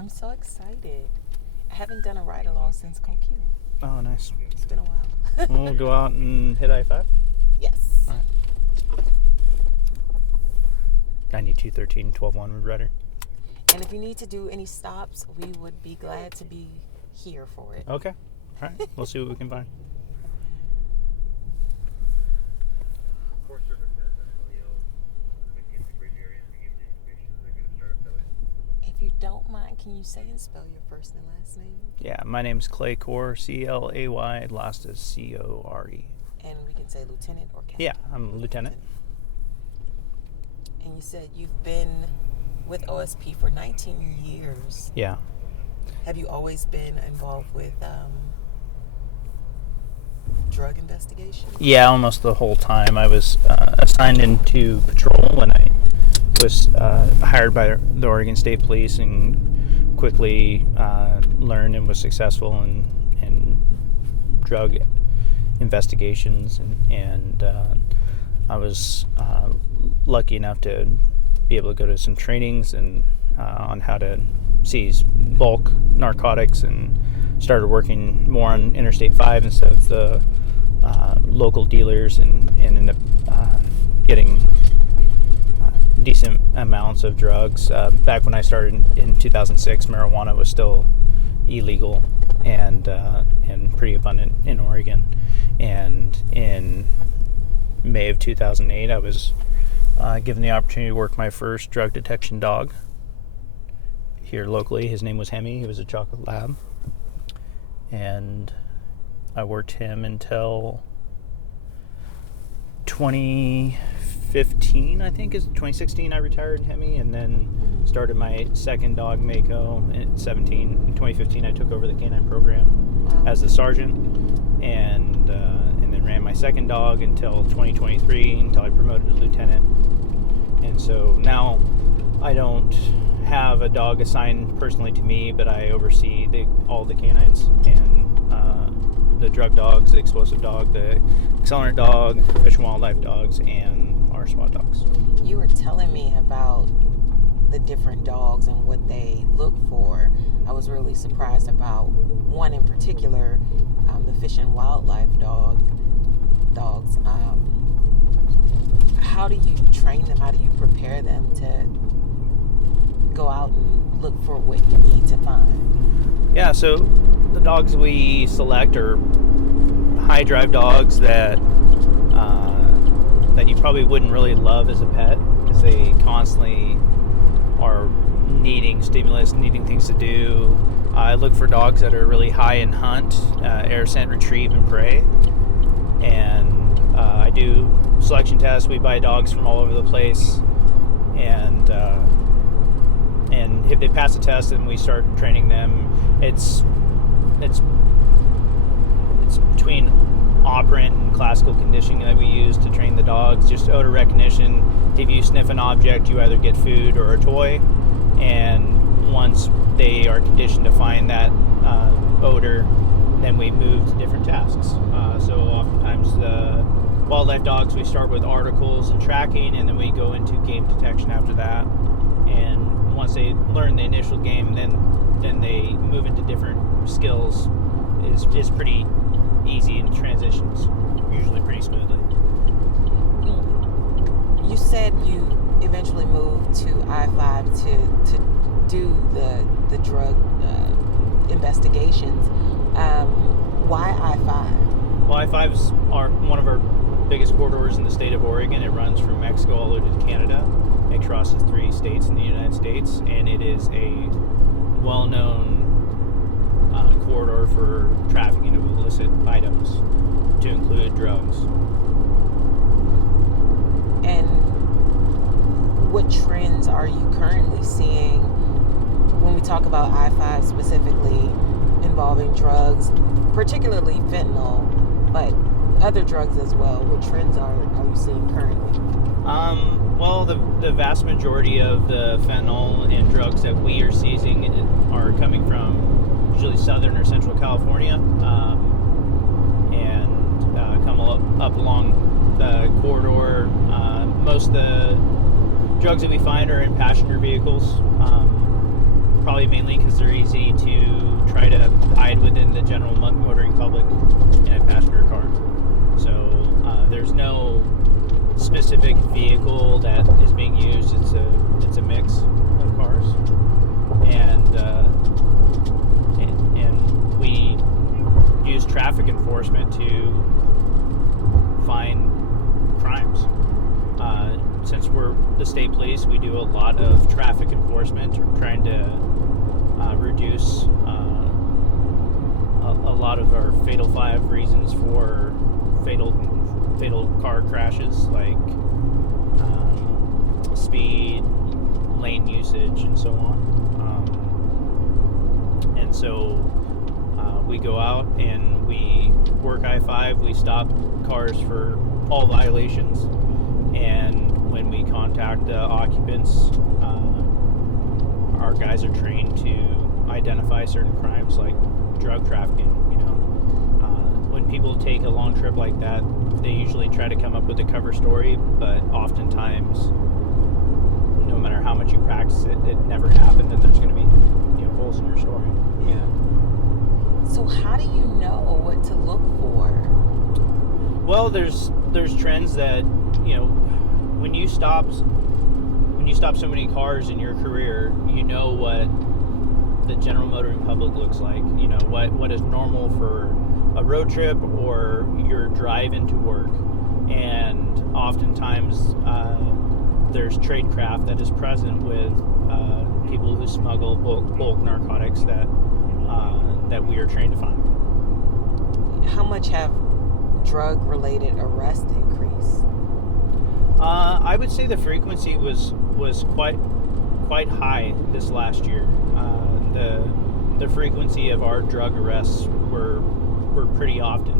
I'm so excited. I haven't done a ride along since Conquista. Oh, nice. It's been a while. We'll go out and hit I-5? Yes. All right. 9213 12-1 Road Rider. And if you need to do any stops, we would be glad to be here for it. Okay. All right. We'll see what we can find. If you don't mind, can you say and spell your first and last name? Yeah, my name's Clay Core, C-L-A-Y, last is C-O-R-E. And we can say lieutenant or captain? Yeah, I'm a lieutenant. And you said you've been with OSP for 19 years. Yeah. Have you always been involved with drug investigation? Yeah, almost the whole time. I was assigned into patrol when I was hired by the Oregon State Police and quickly learned and was successful in drug investigations. And I was lucky enough to be able to go to some trainings and on how to seize bulk narcotics, and started working more on Interstate 5 instead of the local dealers, and ended up getting decent amounts of drugs. Back when I started in 2006, marijuana was still illegal and pretty abundant in Oregon. And in May of 2008, I was given the opportunity to work my first drug detection dog here locally. His name was Hemi. He was a chocolate lab. And I worked him until 2015, I think, is 2016. I retired Hemi, and then started my second dog, Mako, in 2015. I took over the K9 program as the sergeant, and then ran my second dog until 2023, until I promoted to lieutenant. And so now I don't have a dog assigned personally to me, but I oversee all the canines and the drug dogs, the explosive dog, the accelerant dog, fish and wildlife dogs, and our SWAT dogs. You were telling me about the different dogs and what they look for. I was really surprised about one in particular, the fish and wildlife dogs. How do you train them? How do you prepare them to go out and look for what you need to find? Yeah, so the dogs we select are high drive dogs that you probably wouldn't really love as a pet, because they constantly are needing stimulus, needing things to do. I look for dogs that are really high in hunt, air scent, retrieve, and prey. And I do selection tests. We buy dogs from all over the place, and if they pass the test, then we start training them. It's between operant and classical conditioning that we use to train the dogs. Just odor recognition. If you sniff an object, you either get food or a toy. And once they are conditioned to find that odor, then we move to different tasks. So oftentimes the wildlife dogs, we start with articles and tracking, and then we go into game detection after that. And once they learn the initial game, then they move into different skills. Is pretty easy and transitions usually pretty smoothly. You said you eventually moved to I-5 to do the drug investigations. Why I-5? Well, I-5 is one of our biggest corridors in the state of Oregon. It runs from Mexico all the way to Canada. It crosses 3 states in the United States, and it is a well-known corridor for trafficking of illicit items, to include drugs. And what trends are you currently seeing when we talk about I-5 specifically involving drugs, particularly fentanyl, but other drugs as well? What trends are you seeing currently? Well, the vast majority of the fentanyl and drugs that we are seizing are coming from usually Southern or Central California, and come up along the corridor. Most of the drugs that we find are in passenger vehicles, Probably mainly because they're easy to try to hide within the general motoring public in a passenger car. So there's no specific vehicle that is being used. It's a mix of cars, and we use traffic enforcement to find crimes. Since we're the state police, we do a lot of traffic enforcement, trying to reduce a lot of our fatal 5 reasons for fatal car crashes, like speed, lane usage, and so on. And so we go out and we work I-5. We stop cars for all violations, and when we contact the occupants, our guys are trained to identify certain crimes like drug trafficking. When people take a long trip like that, they usually try to come up with a cover story, but oftentimes, no matter how much you practice it, it never happened, and there's going to be holes in your story. Yeah. So how do you know what to look for? Well, there's trends that when you stop so many cars in your career, you know what the general motoring public looks like. What is normal for a road trip or your drive into work, and oftentimes there's tradecraft that is present with people who smuggle bulk narcotics that we are trained to find. How much have drug-related arrests increased? I would say the frequency was quite high this last year. The frequency of our drug arrests were pretty often.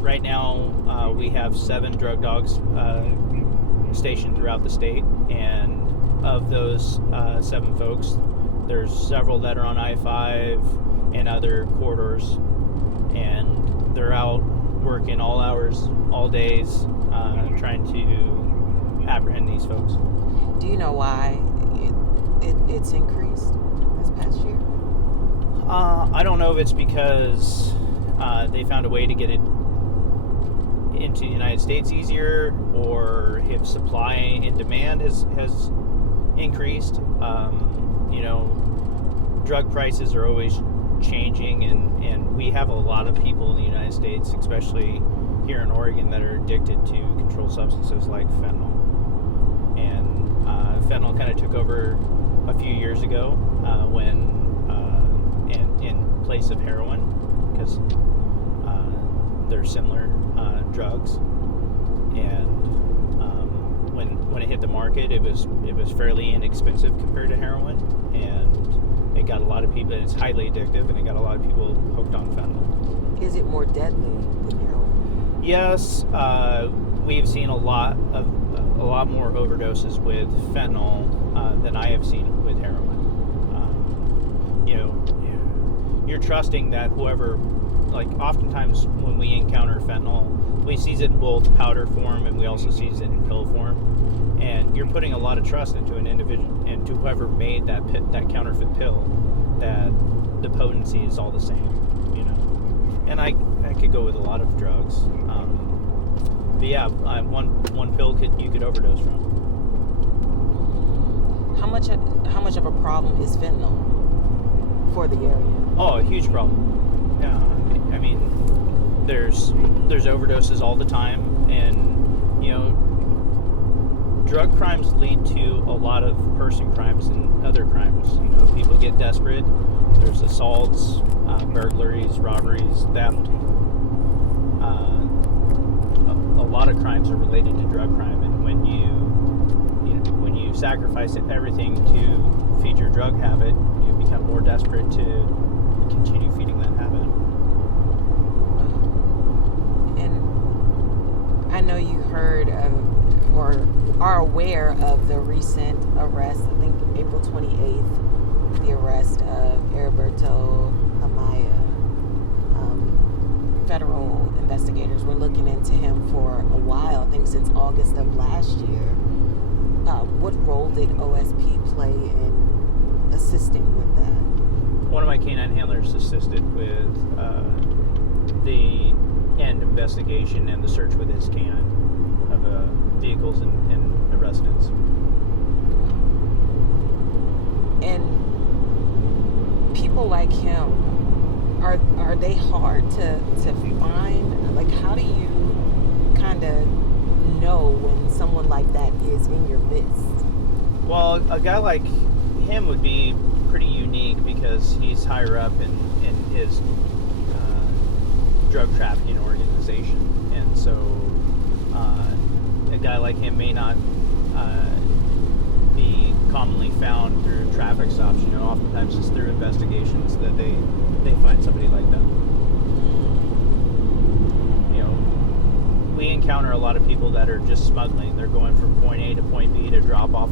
Right now, we have 7 drug dogs stationed throughout the state, and of those 7 folks, there's several that are on I-5 and other corridors, and they're out working all hours, all days, trying to apprehend these folks. Do you know why it's increased this past year? I don't know if it's because they found a way to get it into the United States easier, or if supply and demand has increased. Drug prices are always changing, and we have a lot of people in the United States, especially here in Oregon, that are addicted to controlled substances like fentanyl. And fentanyl kind of took over a few years ago when in place of heroin, because they're similar drugs. And when it hit the market, it was fairly inexpensive compared to heroin, and it got a lot of people. It's highly addictive, and it got a lot of people hooked on fentanyl. Is it more deadly than heroin? Yes, we've seen a lot more overdoses with fentanyl than I have seen with heroin. You're trusting that whoever, like oftentimes when we encounter fentanyl, we seize it in both powder form and we also seize it in pill form, and you're putting a lot of trust into an individual, and to whoever made that counterfeit pill, that the potency is all the same. And I could go with a lot of drugs. But yeah, one pill you could overdose from. How much of a problem is fentanyl for the area? Oh, a huge problem. Yeah, I mean, there's overdoses all the time, and drug crimes lead to a lot of person crimes and other crimes. People get desperate. There's assaults, burglaries, robberies, theft. A lot of crimes are related to drug crime, and when you sacrifice everything to feed your drug habit, you become more desperate to continue feeding that habit. And I know you heard of or are aware of the recent arrest, I think April 28th, the arrest of Heriberto Amaya. Federal investigators were looking into him for a while, I think since August of last year. What role did OSP play in assisting with that? One of my K9 handlers assisted with the end investigation and the search with his K9 of vehicles in the residence. And people like him, are they hard to find? Like, how do you kind of know when someone like that is in your midst? Well, a guy like him would be pretty unique because he's higher up in his drug trafficking organization, and so a guy like him may not be commonly found through traffic stops. You know, oftentimes it's through investigations that they find somebody like that. You know, we encounter a lot of people that are just smuggling. They're going from point A to point B to drop off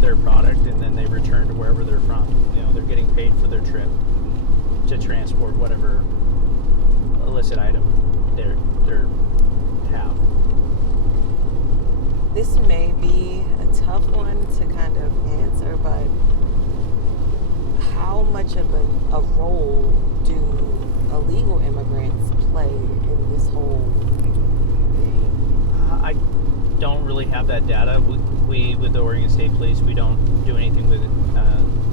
their product, and then they return to wherever they're from. You know, they're getting paid for their trip to transport whatever illicit item they have. This may be a tough one to kind of answer, but how much of a role do illegal immigrants play in this whole thing? I don't really have that data. We with the Oregon State Police, we don't do anything with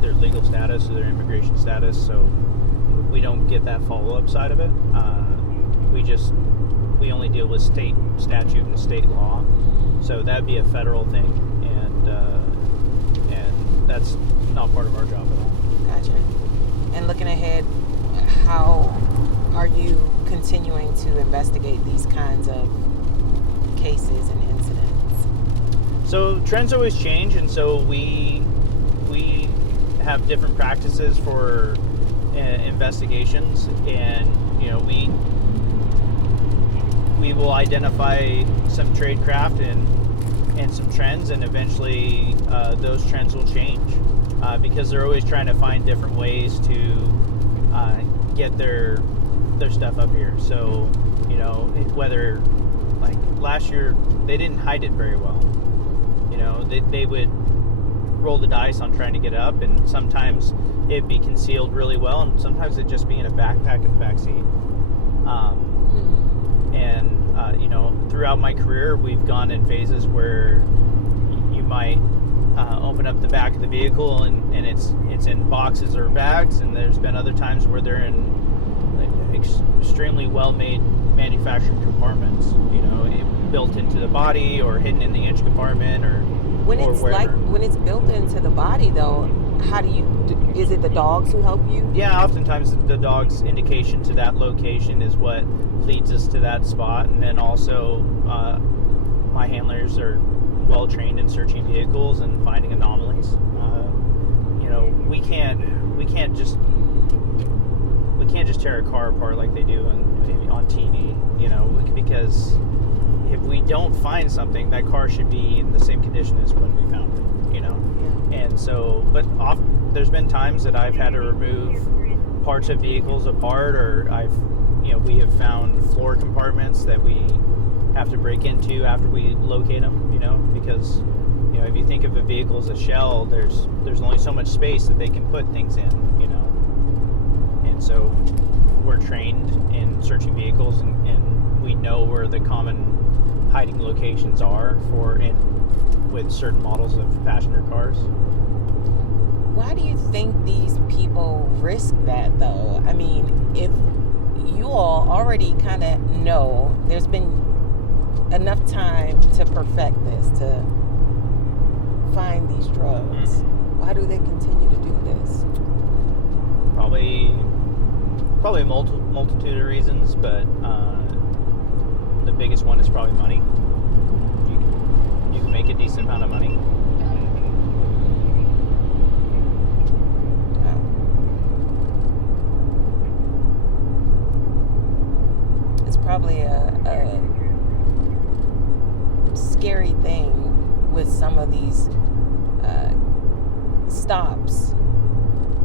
their legal status or their immigration status, so we don't get that follow-up side of it. We only deal with state statute and state law, so that'd be a federal thing, and that's not part of our job at all. Gotcha. And looking ahead, how are you continuing to investigate these kinds of cases and incidents? So trends always change, and so we have different practices for investigations, and you know, we will identify some trade craft and some trends, and eventually those trends will change because they're always trying to find different ways to get their stuff up here. So, you know, whether like last year they didn't hide it very well. You know, they would roll the dice on trying to get it up, and sometimes it'd be concealed really well, and sometimes it'd just be in a backpack in the backseat. And you know, throughout my career, we've gone in phases where you might open up the back of the vehicle and it's in boxes or bags, and there's been other times where they're in extremely well-made manufactured compartments. You know, built into the body or hidden in the engine compartment or when it's built into the body, though. How do you? Is it the dogs who help you? Yeah, oftentimes the dog's indication to that location is what leads us to that spot, and then also my handlers are well trained in searching vehicles and finding anomalies. You know, we can't just tear a car apart like they do on TV. You know, because if we don't find something, that car should be in the same condition as when we found it. You know. And so, but there's been times that I've had to remove parts of vehicles apart, or we have found floor compartments that we have to break into after we locate them, you know, because, you know, if you think of a vehicle as a shell, there's only so much space that they can put things in, you know. And so we're trained in searching vehicles, and we know where the common hiding locations are with certain models of passenger cars. Why do you think these people risk that, though? I mean, if you all already kind of know there's been enough time to perfect this, to find these drugs, why do they continue to do this? Probably a multitude of reasons, but the biggest one is probably money. You can make a decent amount of money. It's probably a scary thing with some of these stops.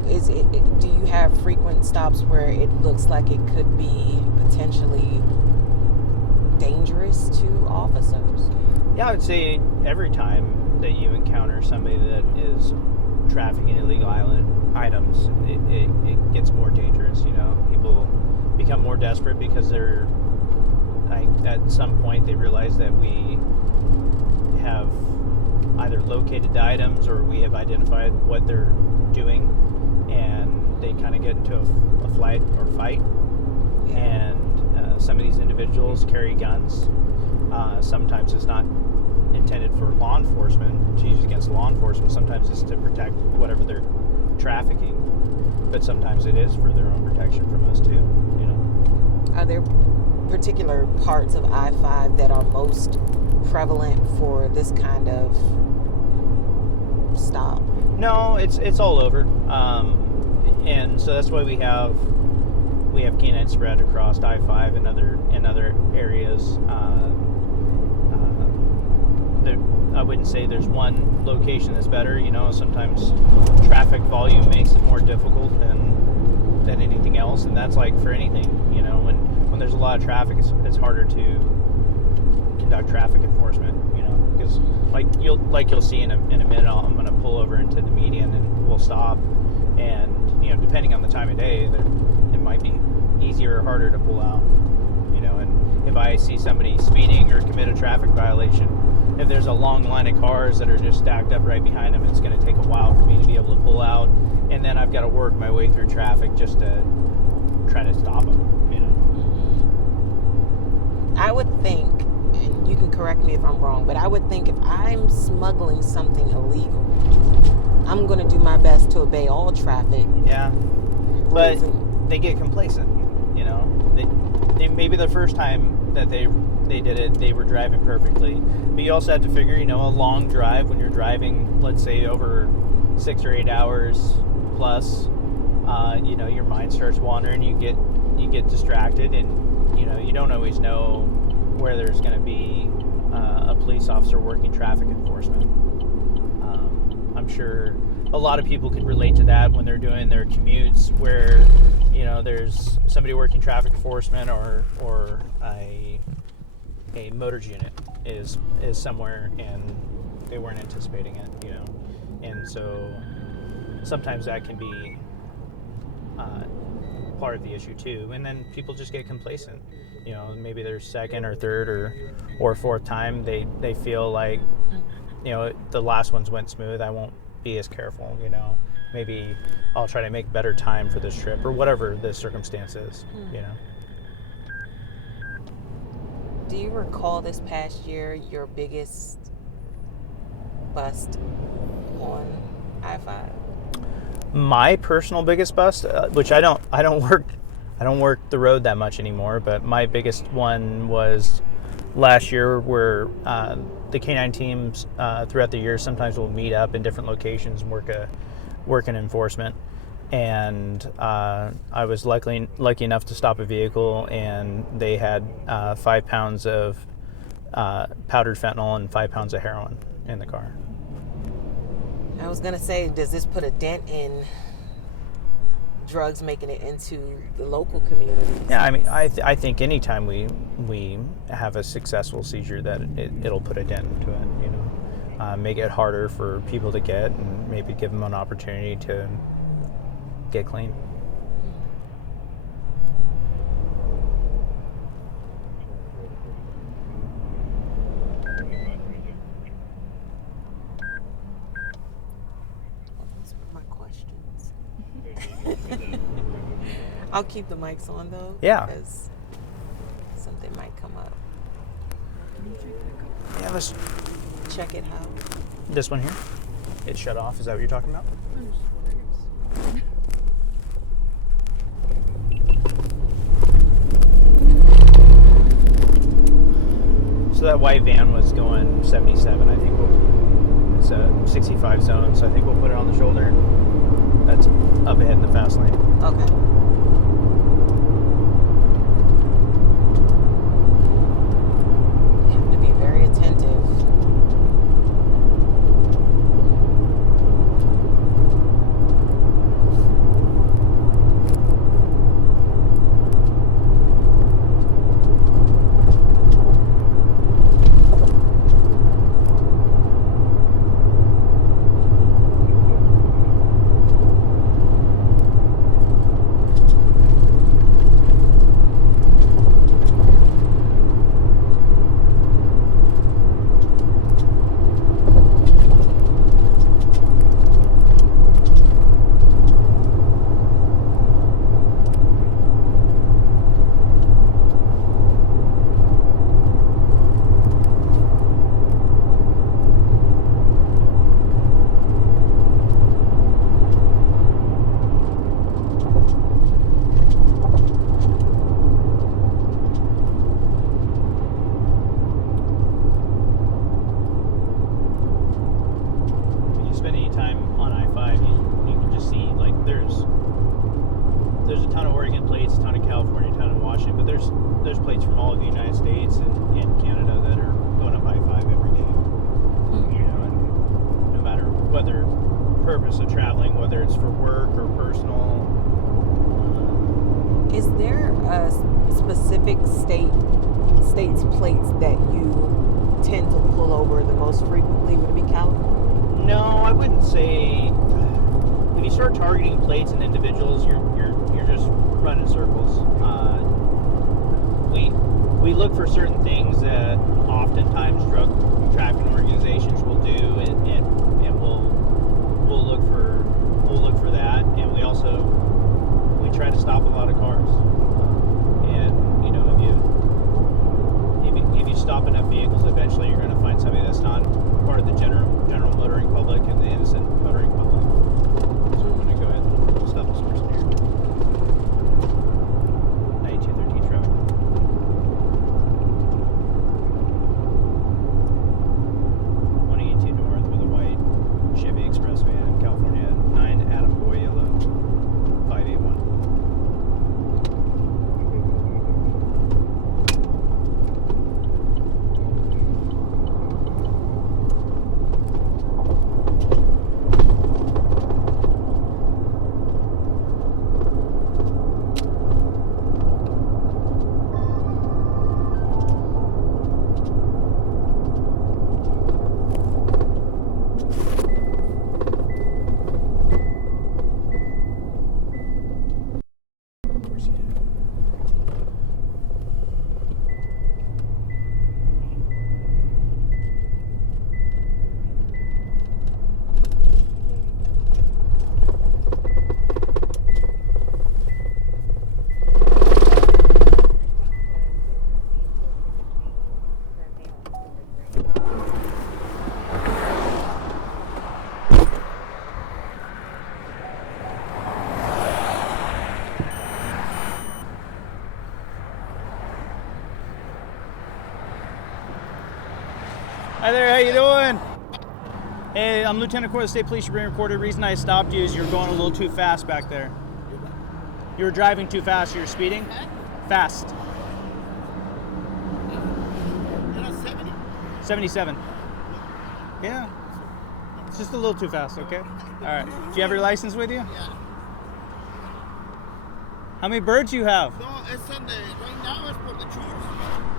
Do you have frequent stops where it looks like it could be potentially dangerous to officers? Yeah, I would say every time that you encounter somebody that is trafficking illegal items, it gets more dangerous. People become more desperate because they're at some point they realize that we have either located the items or we have identified what they're doing, and they kind of get into a flight or fight. Yeah. And some of these individuals carry guns. Sometimes it's not intended for law enforcement, to use against law enforcement. Sometimes it's to protect whatever they're trafficking, but sometimes it is for their own protection from us too. Are there particular parts of I-5 that are most prevalent for this kind of stop? No, it's all over, and so that's why we have K9 spread across I-5 and other areas. I wouldn't say there's one location that's better. Sometimes traffic volume makes it more difficult than anything else, and that's like for anything. When there's a lot of traffic, it's harder to conduct traffic enforcement. Because you'll see in a minute, I'm going to pull over into the median and we'll stop, and depending on the time of day, it might be easier or harder to pull out. And if I see somebody speeding or commit a traffic violation, if there's a long line of cars that are just stacked up right behind them, it's going to take a while for me to be able to pull out, and then I've got to work my way through traffic just to try to stop them. I would think, and you can correct me if I'm wrong, but I would think if I'm smuggling something illegal, I'm going to do my best to obey all traffic. Yeah, but they get complacent. They maybe the first time that they did it, they were driving perfectly. But you also have to figure, a long drive, when you're driving, let's say over 6 or 8 hours plus, your mind starts wandering. You get distracted, and you don't always know where there's going to be a police officer working traffic enforcement. I'm sure a lot of people could relate to that when they're doing their commutes, where there's somebody working traffic enforcement or a motors unit is somewhere and they weren't anticipating it, and so sometimes that can be part of the issue too. And then people just get complacent. Maybe their second or third or fourth time they feel like the last ones went smooth, I won't be as careful. Maybe I'll try to make better time for this trip, or whatever the circumstance is. Do you recall this past year your biggest bust on I-5? My personal biggest bust, which I don't work the road that much anymore, but my biggest one was last year, where the K9 teams throughout the year sometimes will meet up in different locations and work in enforcement. And I was lucky enough to stop a vehicle, and they had 5 pounds of powdered fentanyl and 5 pounds of heroin in the car. I was going to say, does this put a dent in drugs making it into the local community? Yeah, I mean, I think anytime we have a successful seizure, that it'll put a dent into it, make it harder for people to get, and maybe give them an opportunity to get clean. Those were my questions. I'll keep the mics on though. Yeah. Because something might come up. Yeah, let's check it how. This one here? It shut off. Is that what you're talking about? So that white van was going 77. I think it's a 65 zone, so I think we'll put it on the shoulder. That's up ahead in the fast lane. Okay. You have to be very attentive. there's a ton of Oregon plates, a ton of California, a ton of Washington, but there's plates from all of the United States and Canada that are going up I-5 every day. You know, and no matter whether purpose of traveling, whether it's for work or personal. Is there a specific state's plates that you tend to pull over the most frequently? Would it be California? No, I wouldn't say. When you start targeting plates and individuals, you're just running circles. We look for certain things that oftentimes drug trafficking organizations will do, and we'll look for that, and we try to stop a lot of cars. And you know, if you stop enough vehicles, eventually you're going to find somebody that's not part of the general motoring public and the innocent motoring public. So we're going to go ahead and stop this person here. 9213 traffic. 182 north with a white Chevy Express van, California 9 Adam Boy Yellow 581. Hi there, how you doing? Hey, I'm Lieutenant Corvallis State Police. You're being recorded. The reason I stopped you is you're going a little too fast back there. You were driving too fast. You're speeding? Fast. 70? 77. Yeah. It's just a little too fast, okay? All right. Do you have your license with you? Yeah. How many birds you have? No, it's Sunday. Right now it's for the church.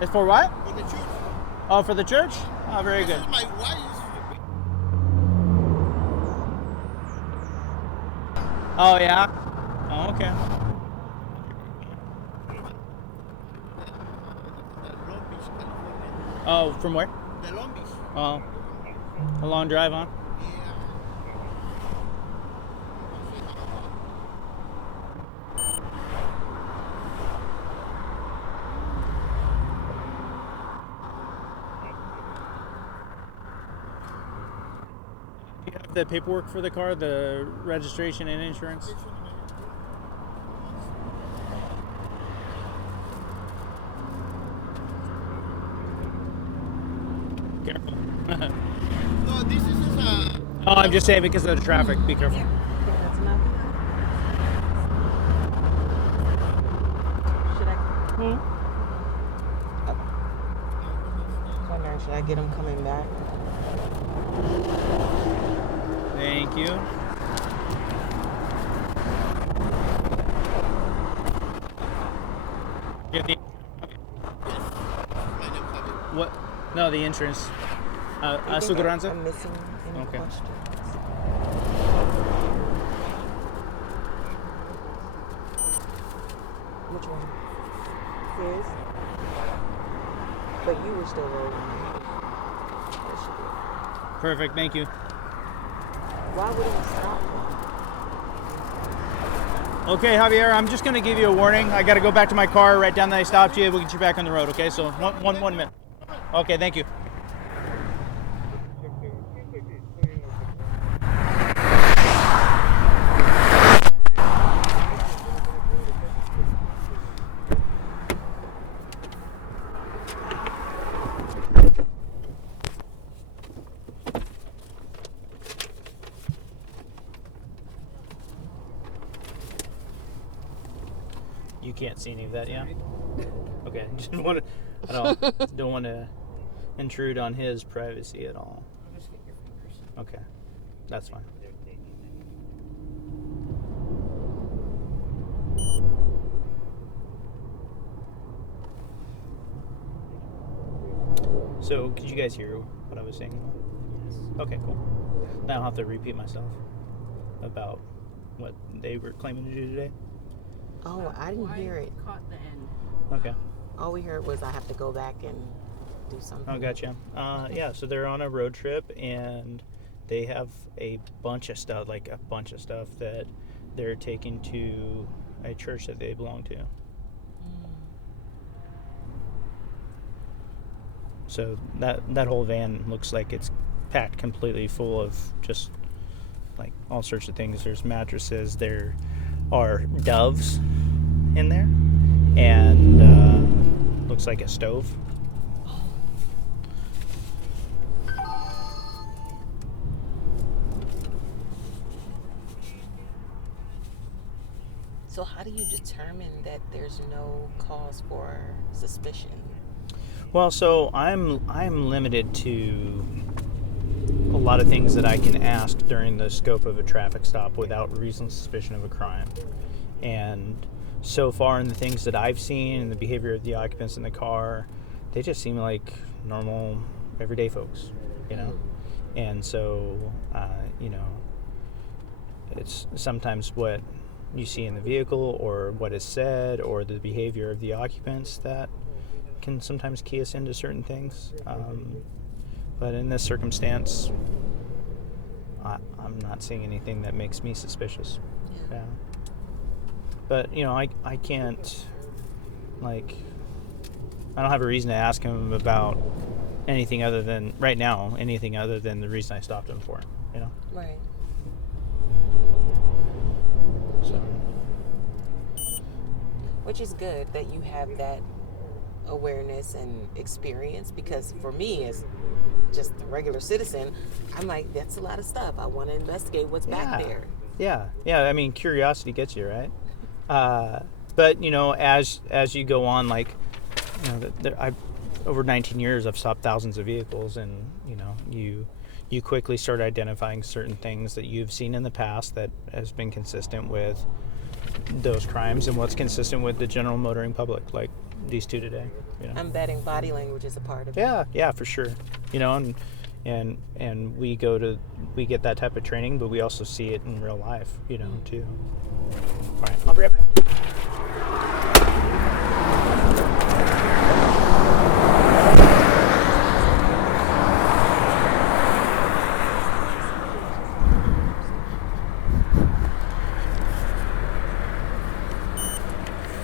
It's for what? For the church. Oh, for the church? Oh, very good. This is my wife. Oh, yeah? Oh, okay. Long Beach, California. Oh, from where? The Long Beach. Oh, a long drive, huh? Do you have the paperwork for the car, the registration and insurance? Careful. No, this is Oh, I'm just saying because of the traffic. Be careful. That's nothing. Should I? Wondering, should I get him coming back? Thank you. You have the what? No, the insurance. Aseguranza? I'm missing any Okay. questions. Which one? His? But you were still rolling. That should be it. Perfect. Thank you. Why would he stop? Okay, Javier, I'm just going to give you a warning. I got to go back to my car right down that I stopped you. We'll get you back on the road, okay? So one minute. Okay, thank you. You can't see any of that, yeah? Okay. I don't want to intrude on his privacy at all. I'll just get your fingers. Okay. That's fine. So, could you guys hear what I was saying? Yes. Okay, cool. Now I'll have to repeat myself about what they were claiming to do today. Oh, I didn't hear it. Caught the end. Okay. All we heard was I have to go back and do something. Oh, gotcha. Yeah, so they're on a road trip, and they have a bunch of stuff that they're taking to a church that they belong to. So that whole van looks like it's packed completely full of just like all sorts of things. There's mattresses, there are doves in there, and looks like a stove. So how do you determine that there's no cause for suspicion? Well, so I'm limited to a lot of things that I can ask during the scope of a traffic stop without reasonable suspicion of a crime. And so far in the things that I've seen and the behavior of the occupants in the car, they just seem like normal, everyday folks, you know? And so, it's sometimes what you see in the vehicle or what is said or the behavior of the occupants that can sometimes key us into certain things. But in this circumstance, I'm not seeing anything that makes me suspicious. Yeah. But, I can't, I don't have a reason to ask him about anything other than, right now, anything other than the reason I stopped him for, Right. So. Which is good that you have that awareness and experience, because for me as just a regular citizen, I'm like, that's a lot of stuff. I want to investigate what's back there. Yeah. I mean, curiosity gets you, right? But as you go on, I've over 19 years, I've stopped thousands of vehicles, and you quickly start identifying certain things that you've seen in the past that has been consistent with those crimes and what's consistent with the general motoring public, like these two today. I'm betting body language is a part of it. Yeah, for sure. And we get that type of training, but we also see it in real life, too. All right, I'll be right back.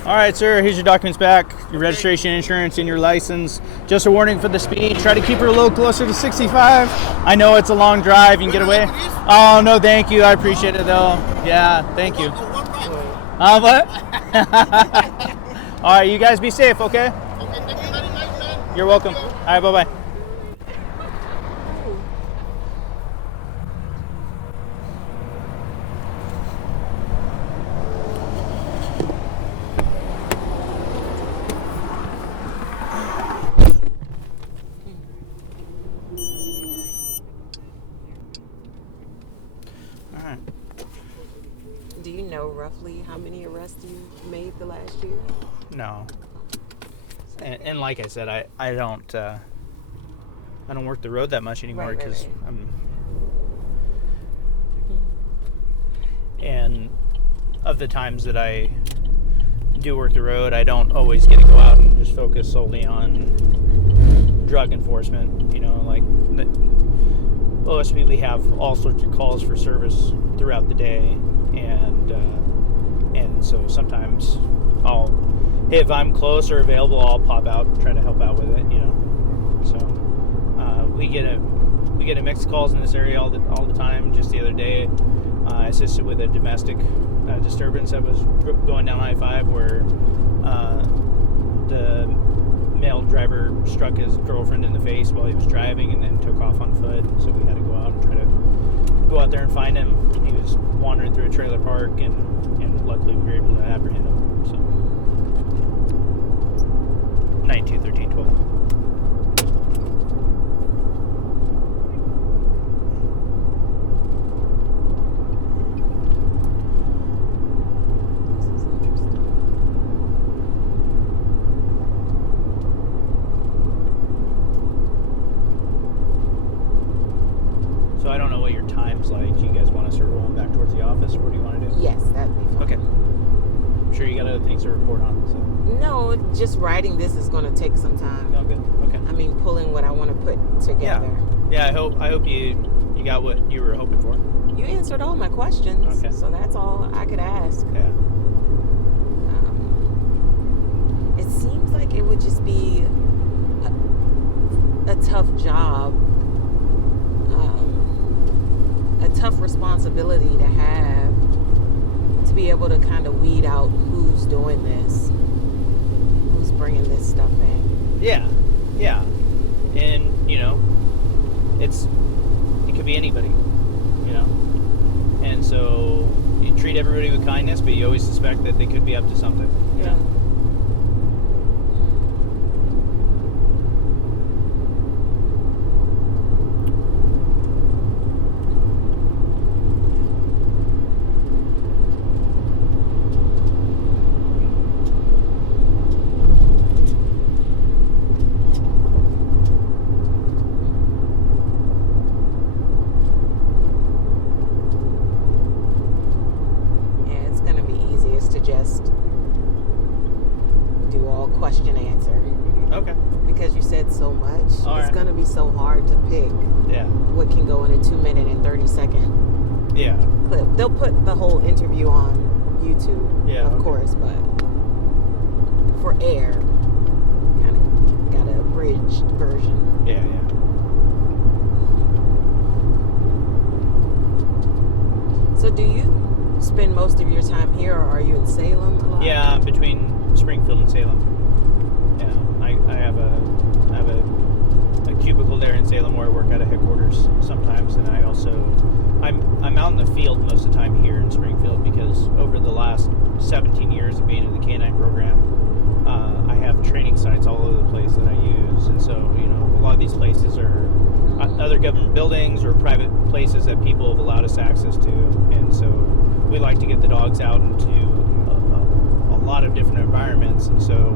All right, sir, here's your documents back, your registration, insurance, and your license. Just a warning for the speed. Try to keep her a little closer to 65. I know it's a long drive. You can get away. Oh, no, thank you. I appreciate it, though. Yeah, thank you. What? All right, you guys be safe, okay? Okay, thank you very much, man. You're welcome. All right, bye-bye. Do you know roughly how many arrests you made the last year? No. And like I said, I don't work the road that much anymore because I'm. And of the times that I do work the road, I don't always get to go out and just focus solely on drug enforcement. Like the OSP, we have all sorts of calls for service throughout the day, and so sometimes if I'm close or available, I'll pop out and try to help out with it. So we get a mix of calls in this area all the time. Just the other day, I assisted with a domestic disturbance that was going down I-5 where the male driver struck his girlfriend in the face while he was driving and then took off on foot. So we had to go out and try to go out there and find him. He was wandering through a trailer park, and luckily we were able to apprehend him. So. seems like. Do you guys want to start rolling back towards the office, or what do you want to do? Yes, that'd be fine. Okay. I'm sure you got other things to report on. So. No, just writing this is going to take some time. Oh, good. Okay. I mean, pulling what I want to put together. Yeah. I hope you got what you were hoping for. You answered all my questions. Okay. So that's all I could ask. Yeah. It seems like it would just be a tough job, a tough responsibility to have, to be able to kind of weed out who's doing this, who's bringing this stuff in. Yeah. And, it could be anybody, And so you treat everybody with kindness, but you always suspect that they could be up to something. Yeah. Just do all question answer. Okay. Because you said so much, it's going to be so hard to pick. Yeah. What can go in a 2-minute and 30-second clip. They'll put the whole interview on YouTube, of course, but for air, kind of got a abridged version. Yeah. So do you spend most of your time here, or are you in Salem a lot? Yeah, I'm between Springfield and Salem. Yeah, I have a cubicle there in Salem where I work out of headquarters sometimes, and I'm out in the field most of the time here in Springfield because over the last 17 years of being in the K9 program, I have training sites all over the place that I use, and so a lot of these places are other government buildings or private places that people have allowed us access to, and so we like to get the dogs out into a lot of different environments, and so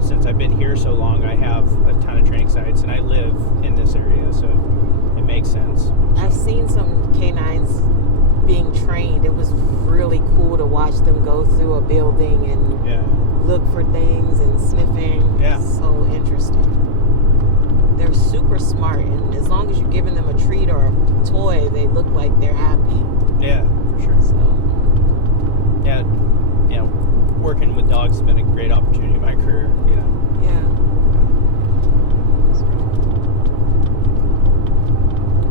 since I've been here so long, I have a ton of training sites, and I live in this area, so it makes sense. I've seen some K9s being trained. It was really cool to watch them go through a building and look for things and sniffing. Yeah. So interesting. They're super smart, and as long as you're giving them a treat or a toy, they look like they're happy. Yeah, for sure. So. Yeah, working with dogs has been a great opportunity in my career. Yeah.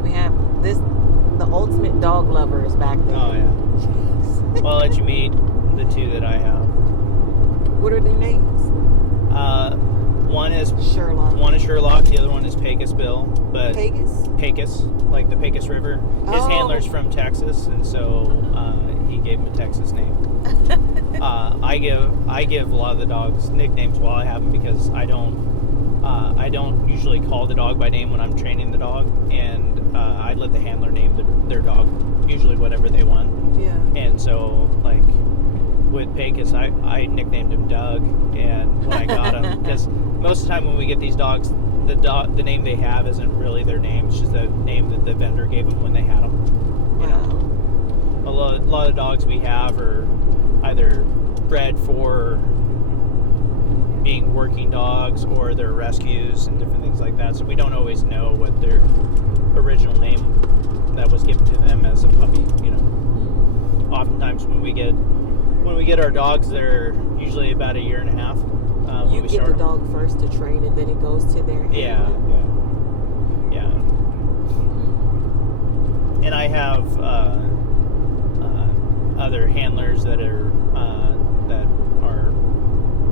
We have the ultimate dog lovers back there. Oh yeah. Well, I'll let you meet the two that I have. What are their names? One is Sherlock. One is Sherlock. The other one is Pecos Bill. But Pecos, like the Pecos River. His handler's from Texas, and so he gave him a Texas name. I give a lot of the dogs nicknames while I have them because I don't usually call the dog by name when I'm training the dog, and I let the handler name their dog, usually whatever they want. Yeah. And so like with Pecos, I nicknamed him Doug, and when I got him, because most of the time when we get these dogs, the name they have isn't really their name; it's just the name that the vendor gave them when they had them. A lot of dogs we have are either bred for being working dogs or they're rescues and different things like that. So we don't always know what their original name that was given to them as a puppy. Oftentimes when we get our dogs, they're usually about 1.5 years. You get the dog first to train, and then it goes to their handler? Yeah. And I have other handlers that are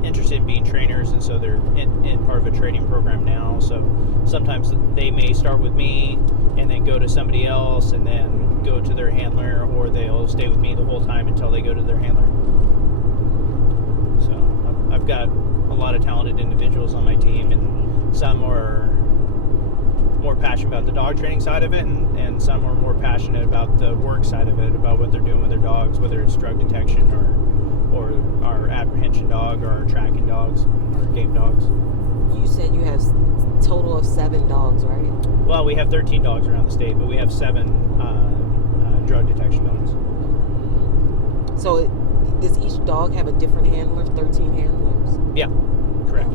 interested in being trainers, and so they're in part of a training program now. So sometimes they may start with me and then go to somebody else and then go to their handler, or they'll stay with me the whole time until they go to their handler. So I've got a lot of talented individuals on my team, and some are more passionate about the dog training side of it, and some are more passionate about the work side of it, about what they're doing with their dogs, whether it's drug detection or our apprehension dog or our tracking dogs or game dogs. you said you have total of 7 dogs, right? Well, we have 13 dogs around the state, but we have 7 drug detection dogs. So does each dog have a different handler? 13 handlers? Yeah, correct.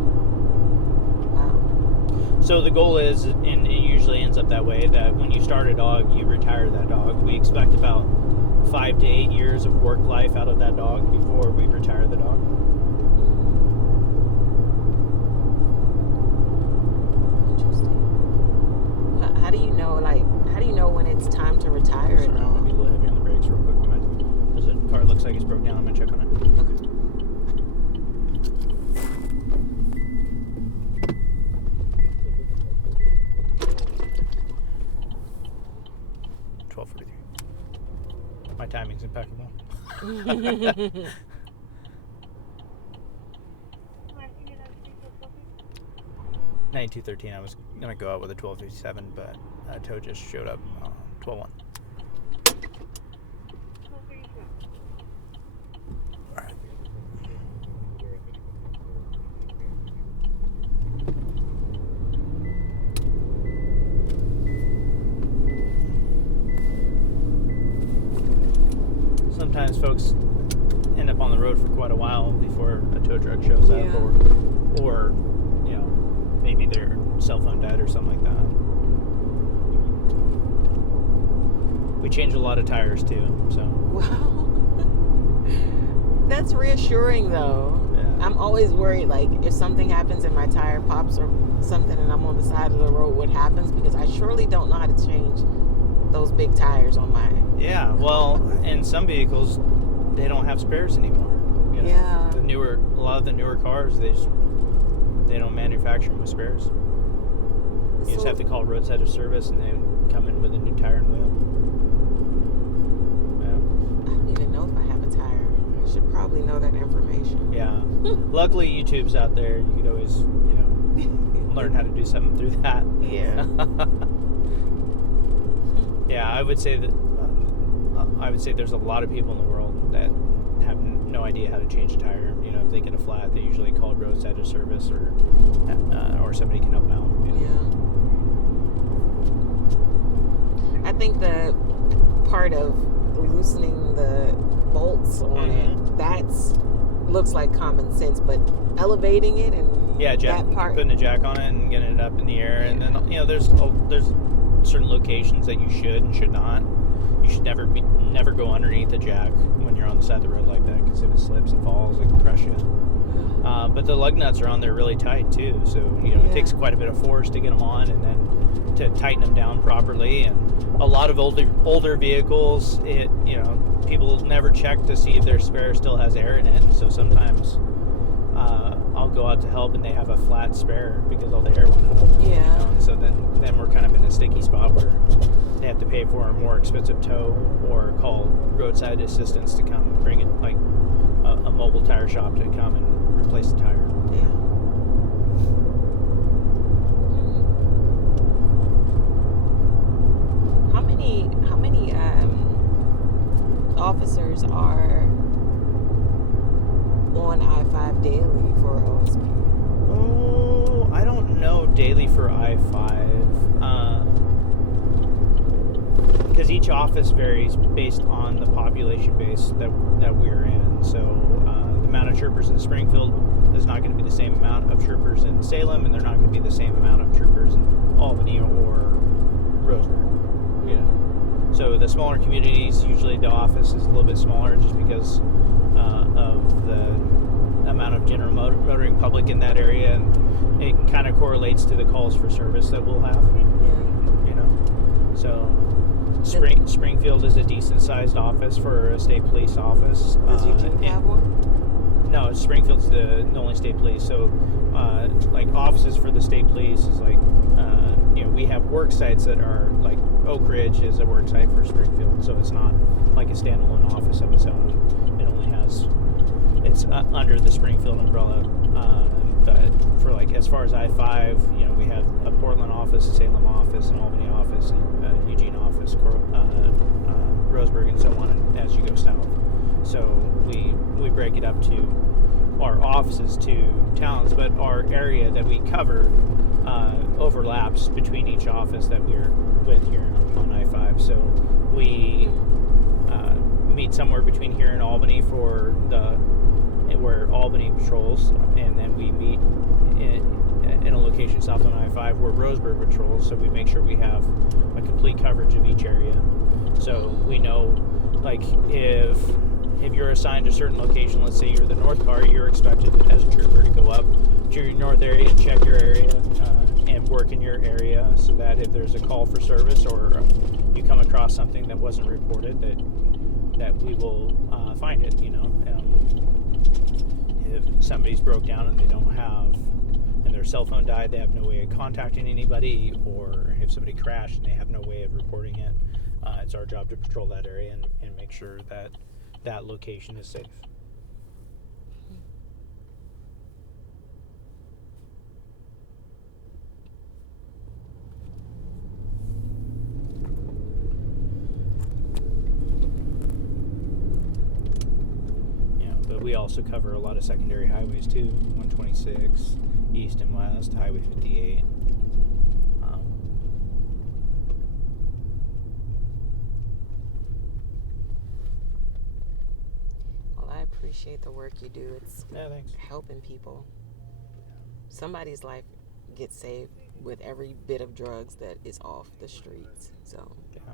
Wow. So the goal is, and it usually ends up that way, that when you start a dog, you retire that dog. We expect about 5 to 8 years of work life out of that dog before we retire the dog. Interesting. How do you know when it's time to retire Sorry, a I'm gonna be a dog? little heavy on the brakes real quick. There's a car that looks like it's broke down. I'm gonna check on it. Okay. My timing's impeccable. 9213. I was gonna go out with a 1257, but tow just showed up. 121. All right. Sometimes folks end up on the road for quite a while before a tow truck shows up, or you know, maybe their cell phone died or something like that. We change a lot of tires too, so. Wow. That's reassuring though. Yeah. I'm always worried, like, if something happens and my tire pops or something and I'm on the side of the road, what happens? Because I surely don't know how to change those big tires on my... Yeah, well, in some vehicles, they don't have spares anymore. You know? Yeah. A lot of the newer cars, they don't manufacture them with spares. You just have to call roadside of service and they come in with a new tire and wheel. I don't even know if I have a tire. I should probably know that information. Yeah. Luckily, YouTube's out there. You could always, learn how to do something through that. Yeah. Yeah, I would say there's a lot of people in the world that have no idea how to change a tire. You know, if they get a flat, they usually call roadside of service or somebody can help them out. You know? Yeah. I think the part of loosening the bolts on it, that's looks like common sense, but elevating it and that part, putting a jack on it and getting it up in the air, and then there's certain locations that you should and should not. You should never go underneath the jack when you're on the side of the road like that, because if it slips and falls, it can crush you. But the lug nuts are on there really tight too, so it takes quite a bit of force to get them on, and then to tighten them down properly. And a lot of older vehicles, people never check to see if their spare still has air in it. So sometimes I'll go out to help and they have a flat spare because all the air went out. Yeah. And so then we're kind of in a sticky spot where they have to pay for a more expensive tow or call roadside assistance to come bring it, like a mobile tire shop to come and replace the tire. Yeah. How many officers are on I-5 daily for OSP? Oh, I don't know daily for I-5. Because each office varies based on the population base that we're in. So the amount of troopers in Springfield is not going to be the same amount of troopers in Salem, and they're not going to be the same amount of troopers in Albany or Roseburg. So the smaller communities, usually the office is a little bit smaller just because of the amount of general motoring public in that area, and it kind of correlates to the calls for service that we'll have. So Springfield is a decent sized office for a state police office. Does Eugene have one? No, Springfield's the only state police. So like offices for the state police is like we have work sites that are like Oak Ridge is a work site for Springfield, so it's not like a standalone office of its own. It's under the Springfield umbrella. But for like as far as I-5, we have a Portland office, a Salem office, an Albany office, a Eugene office, Roseburg, and so on as you go south. So we break it up to our offices to towns, but our area that we cover overlaps between each office that we're with here on I-5. So we meet somewhere between here and Albany for where Albany patrols, and then we meet in a location south on I-5 where Roseburg patrols. So we make sure we have a complete coverage of each area. So we know, like, if you're assigned to a certain location, let's say you're the north car, you're expected as a trooper to go up to your north area and check your area and work in your area, so that if there's a call for service or you come across something that wasn't reported, that we will find it. If somebody's broke down and and their cell phone died, they have no way of contacting anybody, or if somebody crashed and they have no way of reporting it, it's our job to patrol that area and make sure that that location is safe. Yeah, but we also cover a lot of secondary highways too, 126, east and west, Highway 58. I appreciate the work you do. It's thanks. helping people. Somebody's life gets saved with every bit of drugs that is off the streets. So Yeah.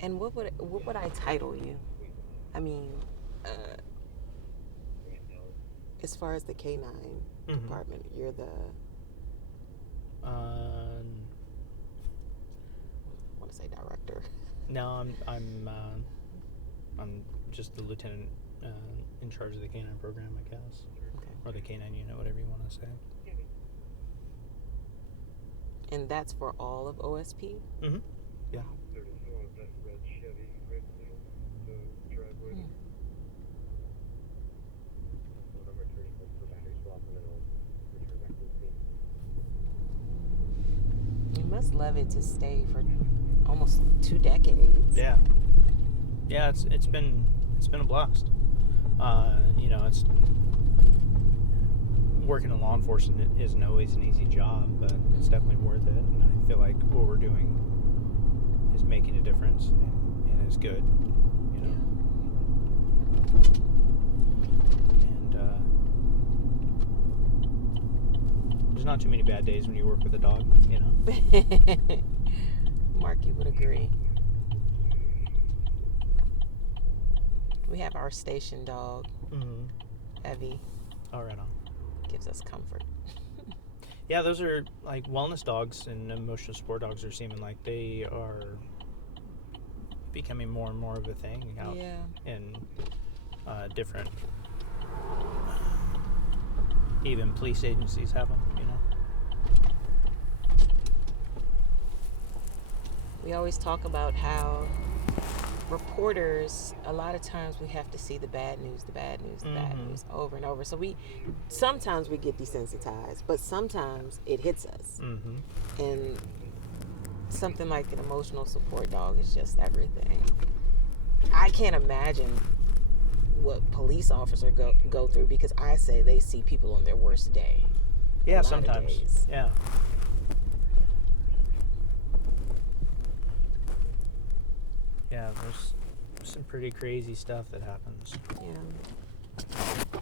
And what would I title you? I mean, as far as the K9 department, you're the. I want to say director. No, I'm just the lieutenant in charge of the K9 program, I guess, or the K9 unit, whatever you want to say. And that's for all of OSP? Mm-hmm. Yeah. You must love it to stay for almost 2 decades. Yeah. Yeah, it's been a blast. It's working in law enforcement isn't always an easy job, but it's definitely worth it. And I feel like what we're doing is making a difference and is good. And there's not too many bad days when you work with a dog. Marky would agree. We have our station dog, Evie. Oh, right on. Gives us comfort. Yeah, those are like wellness dogs, and emotional support dogs are seeming like they are becoming more and more of a thing out in different, even police agencies have them, We always talk about how reporters, a lot of times we have to see the bad news over and over. So sometimes we get desensitized, but sometimes it hits us. And something like an emotional support dog is just everything. I can't imagine what police officers go through, because I say they see people on their worst day. Yeah, sometimes. Yeah. Yeah, there's some pretty crazy stuff that happens. Yeah.